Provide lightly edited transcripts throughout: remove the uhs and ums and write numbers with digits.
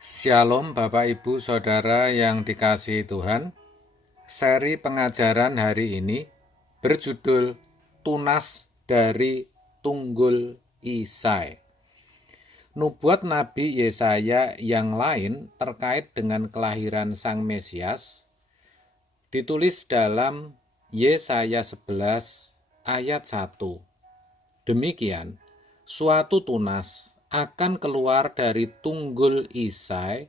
Shalom Bapak Ibu Saudara yang dikasihi Tuhan. Seri pengajaran hari ini berjudul Tunas dari Tunggul Isai. Nubuat Nabi Yesaya yang lain terkait dengan kelahiran Sang Mesias ditulis dalam Yesaya 11 ayat 1. Demikian, suatu tunas akan keluar dari tunggul Isai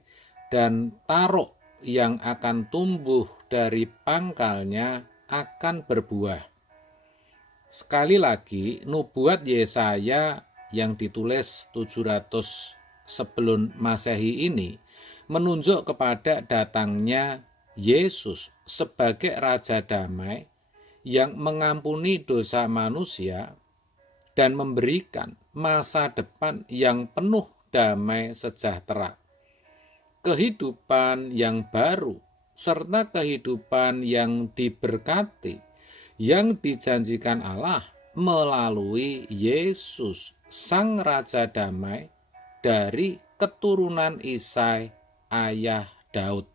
dan taruk yang akan tumbuh dari pangkalnya akan berbuah. Sekali lagi, nubuat Yesaya yang ditulis 700 sebelum Masehi ini menunjuk kepada datangnya Yesus sebagai Raja Damai yang mengampuni dosa manusia dan memberikan masa depan yang penuh damai sejahtera, kehidupan yang baru, serta kehidupan yang diberkati, yang dijanjikan Allah melalui Yesus, Sang Raja Damai, dari keturunan Isai, ayah Daud.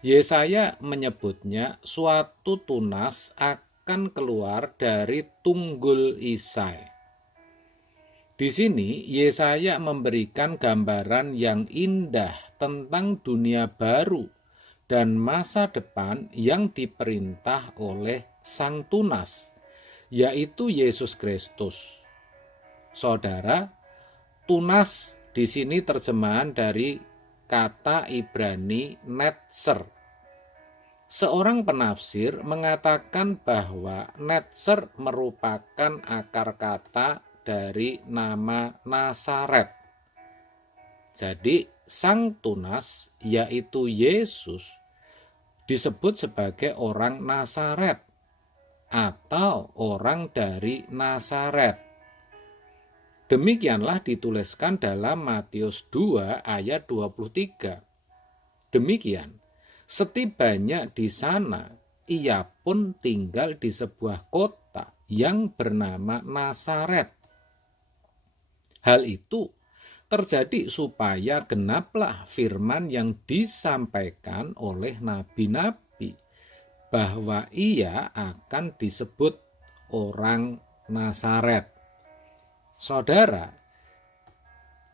Yesaya menyebutnya suatu tunas akan keluar dari tunggul Isai. Di sini Yesaya memberikan gambaran yang indah tentang dunia baru dan masa depan yang diperintah oleh Sang Tunas, yaitu Yesus Kristus. Saudara, tunas di sini terjemahan dari kata Ibrani netzer. Seorang penafsir mengatakan bahwa netzer merupakan akar kata dari nama Nazaret. Jadi, Sang Tunas, yaitu Yesus, disebut sebagai orang Nazaret atau orang dari Nazaret. Demikianlah dituliskan dalam Matius 2 ayat 23. Demikian, setibanya di sana, ia pun tinggal di sebuah kota yang bernama Nazaret. Hal itu terjadi supaya genaplah firman yang disampaikan oleh nabi-nabi bahwa ia akan disebut orang Nazaret. Saudara,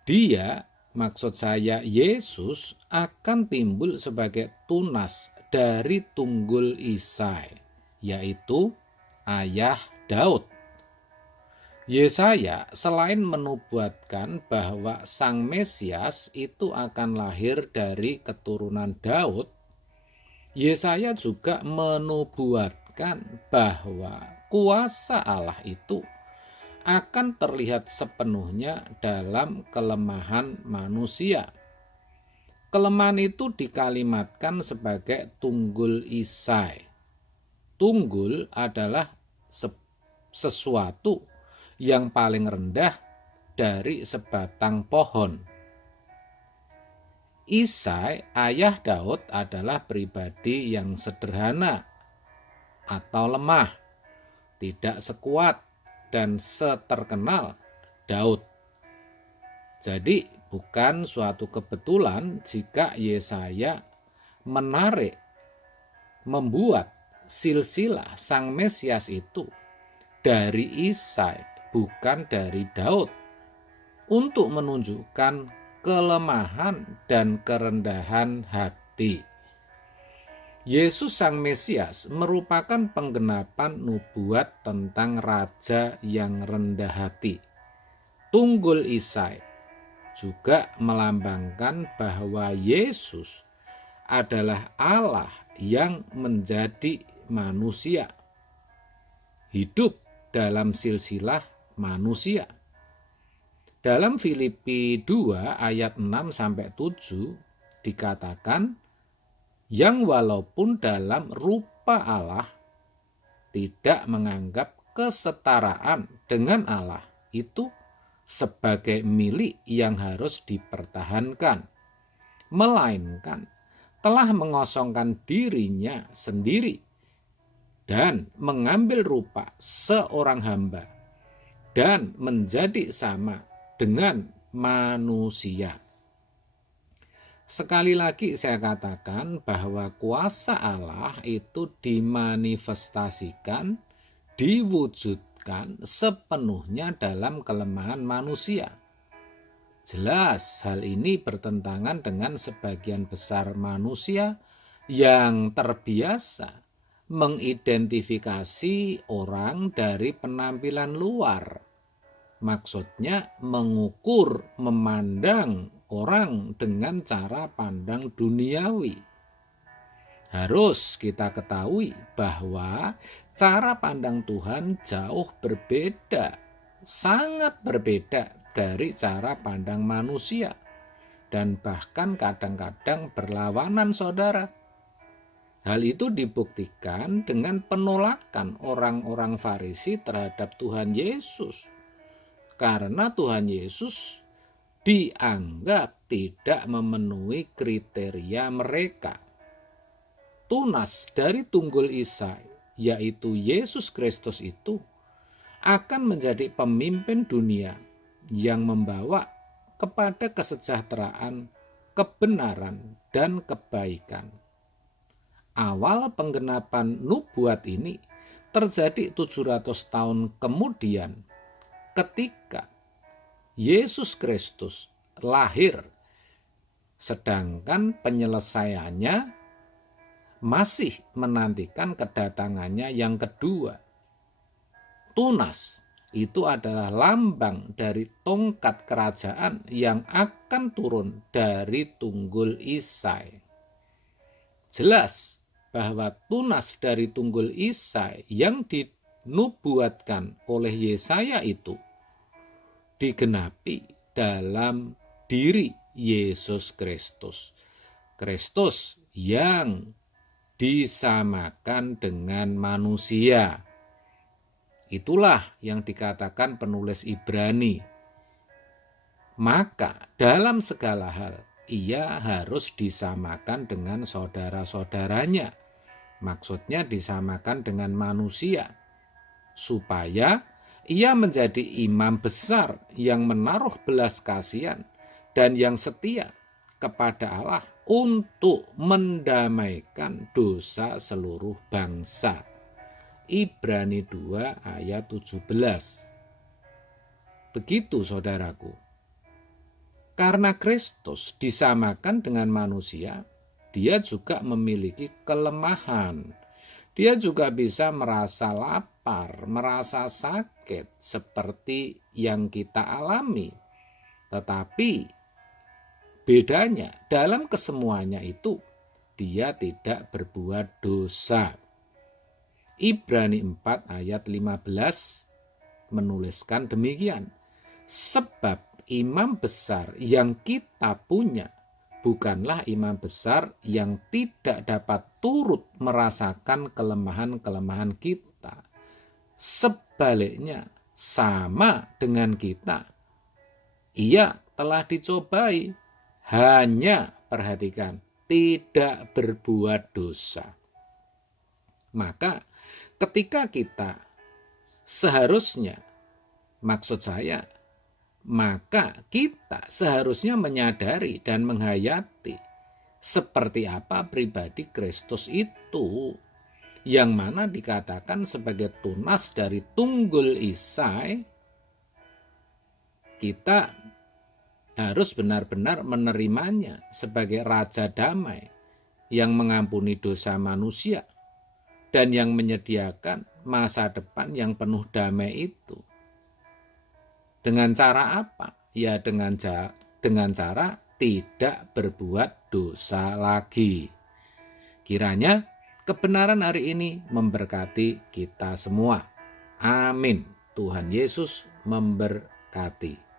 dia, maksud saya Yesus, akan timbul sebagai tunas dari tunggul Isai, yaitu ayah Daud. Yesaya selain menubuatkan bahwa Sang Mesias itu akan lahir dari keturunan Daud, Yesaya juga menubuatkan bahwa kuasa Allah itu akan terlihat sepenuhnya dalam kelemahan manusia. Kelemahan itu dikalimatkan sebagai tunggul Isai. Tunggul adalah sesuatu yang paling rendah dari sebatang pohon. Isai, ayah Daud, adalah pribadi yang sederhana atau lemah, tidak sekuat dan seterkenal Daud. Jadi bukan suatu kebetulan jika Yesaya membuat silsilah Sang Mesias itu dari Isai, bukan dari Daud, untuk menunjukkan kelemahan dan kerendahan hati. Yesus Sang Mesias merupakan penggenapan nubuat tentang raja yang rendah hati. Tunggul Isai juga melambangkan bahwa Yesus adalah Allah yang menjadi manusia, hidup dalam silsilah manusia. Dalam Filipi 2 ayat 6-7 dikatakan, yang walaupun dalam rupa Allah tidak menganggap kesetaraan dengan Allah itu sebagai milik yang harus dipertahankan, melainkan telah mengosongkan dirinya sendiri dan mengambil rupa seorang hamba dan menjadi sama dengan manusia. Sekali lagi saya katakan bahwa kuasa Allah itu dimanifestasikan, diwujudkan sepenuhnya dalam kelemahan manusia. Jelas hal ini bertentangan dengan sebagian besar manusia yang terbiasa mengidentifikasi orang dari penampilan luar. Maksudnya mengukur, memandang orang dengan cara pandang duniawi. Harus kita ketahui bahwa cara pandang Tuhan jauh berbeda, sangat berbeda dari cara pandang manusia, dan bahkan kadang-kadang berlawanan, saudara. Hal itu dibuktikan dengan penolakan orang-orang Farisi terhadap Tuhan Yesus. Karena Tuhan Yesus dianggap tidak memenuhi kriteria mereka. Tunas dari tunggul Isai, yaitu Yesus Kristus itu, akan menjadi pemimpin dunia yang membawa kepada kesejahteraan, kebenaran, dan kebaikan. Awal penggenapan nubuat ini terjadi 700 tahun kemudian ketika Yesus Kristus lahir, sedangkan penyelesaiannya masih menantikan kedatangannya yang kedua. Tunas itu adalah lambang dari tongkat kerajaan yang akan turun dari tunggul Isai. Jelas bahwa tunas dari tunggul Isai yang dinubuatkan oleh Yesaya itu digenapi dalam diri Yesus Kristus. Kristus yang disamakan dengan manusia. Itulah yang dikatakan penulis Ibrani. Maka dalam segala hal ia harus disamakan dengan saudara-saudaranya. Maksudnya disamakan dengan manusia, supaya ia menjadi imam besar yang menaruh belas kasihan dan yang setia kepada Allah untuk mendamaikan dosa seluruh bangsa. Ibrani 2 ayat 17. Begitu saudaraku. Karena Kristus disamakan dengan manusia, dia juga memiliki kelemahan. Dia juga bisa merasa lapar, merasa sakit seperti yang kita alami. Tetapi bedanya dalam kesemuanya itu, dia tidak berbuat dosa. Ibrani 4 ayat 15 menuliskan demikian. Sebab imam besar yang kita punya bukanlah imam besar yang tidak dapat turut merasakan kelemahan-kelemahan kita. Sebaliknya, sama dengan kita. Ia telah dicobai, hanya perhatikan, tidak berbuat dosa. Maka ketika kita seharusnya, maksud saya, maka kita seharusnya menyadari dan menghayati seperti apa pribadi Kristus itu, yang mana dikatakan sebagai tunas dari tunggul Isai. Kita harus benar-benar menerimanya sebagai Raja Damai yang mengampuni dosa manusia dan yang menyediakan masa depan yang penuh damai itu. Dengan cara apa? Ya dengan cara tidak berbuat dosa lagi. Kiranya kebenaran hari ini memberkati kita semua. Amin. Tuhan Yesus memberkati.